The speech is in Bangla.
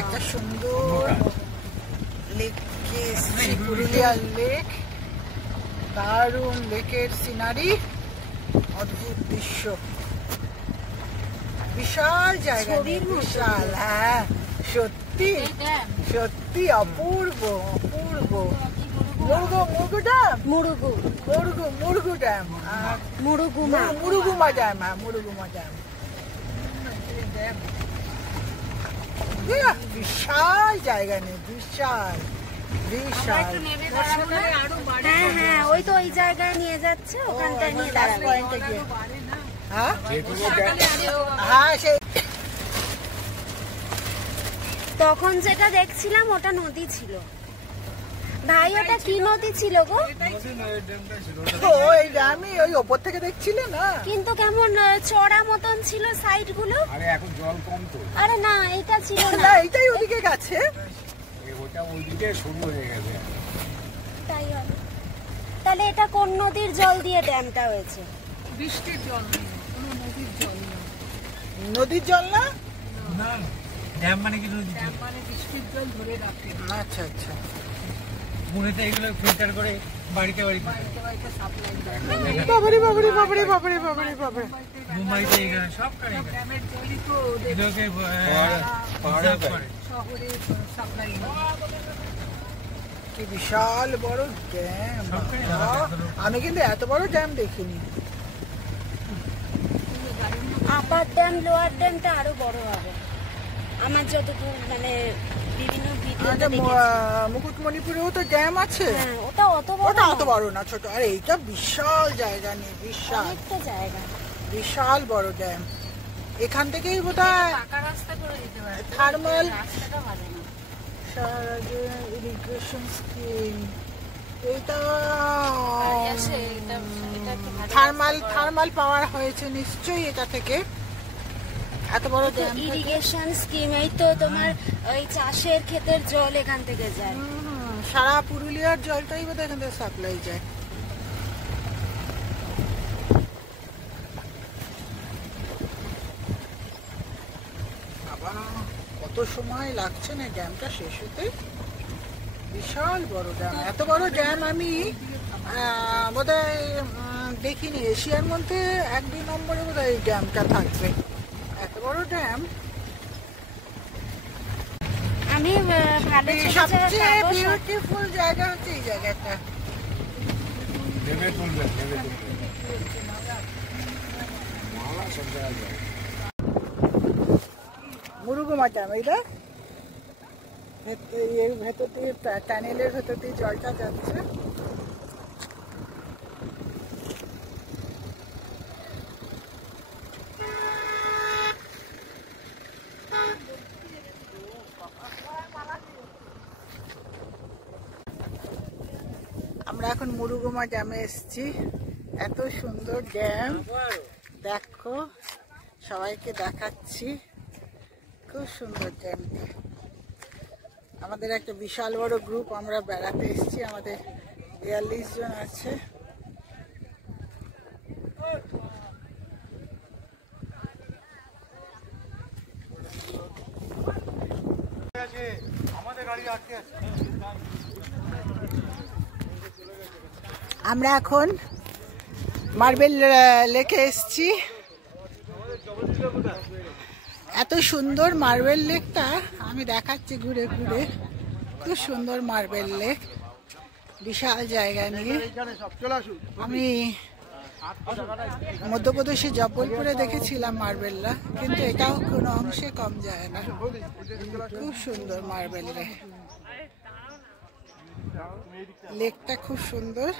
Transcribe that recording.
একটা সুন্দর লেককে এসেছি, পুরুলিয়ার লেক। দারুণ লেকের সিনারি, অদ্ভুত দৃশ্য, বিশাল জায়গা, বিশাল। হ্যাঁ সত্যি সত্যি অপূর্ব অপূর্ব। মুরগু ড্যাম, মুরগু ড্যাম, মুরুগুমা ড্যাম। হ্যাঁ মুরুগুমা ড্যাম। বিশাল জায়গা নেই, বিশাল বিশাল। হ্যাঁ ওই তো ওই জায়গায় নিয়ে যাচ্ছে, ওখানটায় নিয়ে দাঁড়াবে। হ্যাঁ সেই তখন যেটা দেখছিলাম ওটা নদী ছিল ভাই। ওটা কি নদী ছিল গো? ওই ড্যামই, ওই ওপর থেকে দেখছিলে না? কিন্তু কেমন চড়া মতন ছিল সাইড গুলো। আরে এখন জল কম তো। আরে না এটা ছিল না, এইটাই ওদিকে গেছে। ওটা ওইদিকে শুরু হয়ে গেছে। তাই হবে। তাহলে এটা কোন নদীর জল দিয়ে ড্যামটা হয়েছে? বৃষ্টির জল, কোনো নদীর জল না। নদীর জল না? না, ড্যাম মানে কি নদীর জল? মানে বৃষ্টির জল ধরে রাখে। আচ্ছা আচ্ছা। মুড়িতে এগুলো ফিল্টার করে বাড়িতে সাপ্লাই দেয়। বাবারে বাবারে বাবারে বাবারে বাবারে বাবারে। মুম্বাইতে এখানে সব করে ড্যামের জলই তো এগুলোকে শহরে সাপ্লাই হয়। কি বিশাল বড় ড্যাম! আমি কিন্তু এত বড় ড্যাম দেখিনি। আপার ড্যাম লোয়ার ড্যামটা আরো বড় হবে আমার যতদূর মানে বিভিন্ন ভিডিওতে দেখেছি। মুকুটমণিপুরেও তো ড্যাম আছে। হ্যাঁ ওটা অত বড় না, ছোট। আর এইটা বিশাল জায়গা নিয়ে, বিশাল একটা জায়গা, বিশাল বড় ড্যাম। এখান থেকেই বোধহয় থার্মাল ইরিগেশন স্কিম, এইটা থার্মাল পাওয়ার হয়েছে নিশ্চয়ই এটা থেকে। এত বড় ড্যাম, ইরিগেশন স্কিম। এই তো তোমার ওই চাষের ক্ষেতের জল এখান থেকে যায়। সারা পুরুলিয়ার জলটাই বোধহয় এখান থেকে সাপ্লাই যায়। কত সময় লাগছে না ড্যামটা শেষ হতে। বিশাল বড় ড্যাম, এত বড় ড্যাম আমি বোধহয় দেখিনি। এশিয়ার মধ্যে 1-2 নম্বরে বোধহয় এই ড্যামটা থাকবে, এত বড় ড্যাম। আমি সবচেয়ে বিউটিফুল জায়গা হচ্ছে এই জায়গাটা। মুরুগুমা ড্যাম, এইটা এর ভেতর দিয়ে, টানেলের ভেতর দিয়ে জলটা যাচ্ছে। আমরা এখন মুরুগুমা ড্যামে এসেছি। এত সুন্দর ড্যাম, দেখো সবাইকে দেখাচ্ছি। খুব সুন্দর ড্যামটি। আমাদের একটা বিশাল বড় গ্রুপ, আমরা বেড়াতে এসেছি। আমাদের 42 জন আছে। আমরা এখন মার্বেল লেকে এসেছি। এত সুন্দর মার্বেল লেকটা আমি দেখাচ্ছি ঘুরে ঘুরে। খুব সুন্দর মার্বেল লেক, বিশাল জায়গা নিয়ে। আমি মধ্যপ্রদেশে জব্বলপুরে দেখেছিলাম মার্বেলটা, কিন্তু এটাও কোনো অংশে কম যায় না। খুব সুন্দর মার্বেল লেক, লেকটা খুব সুন্দর।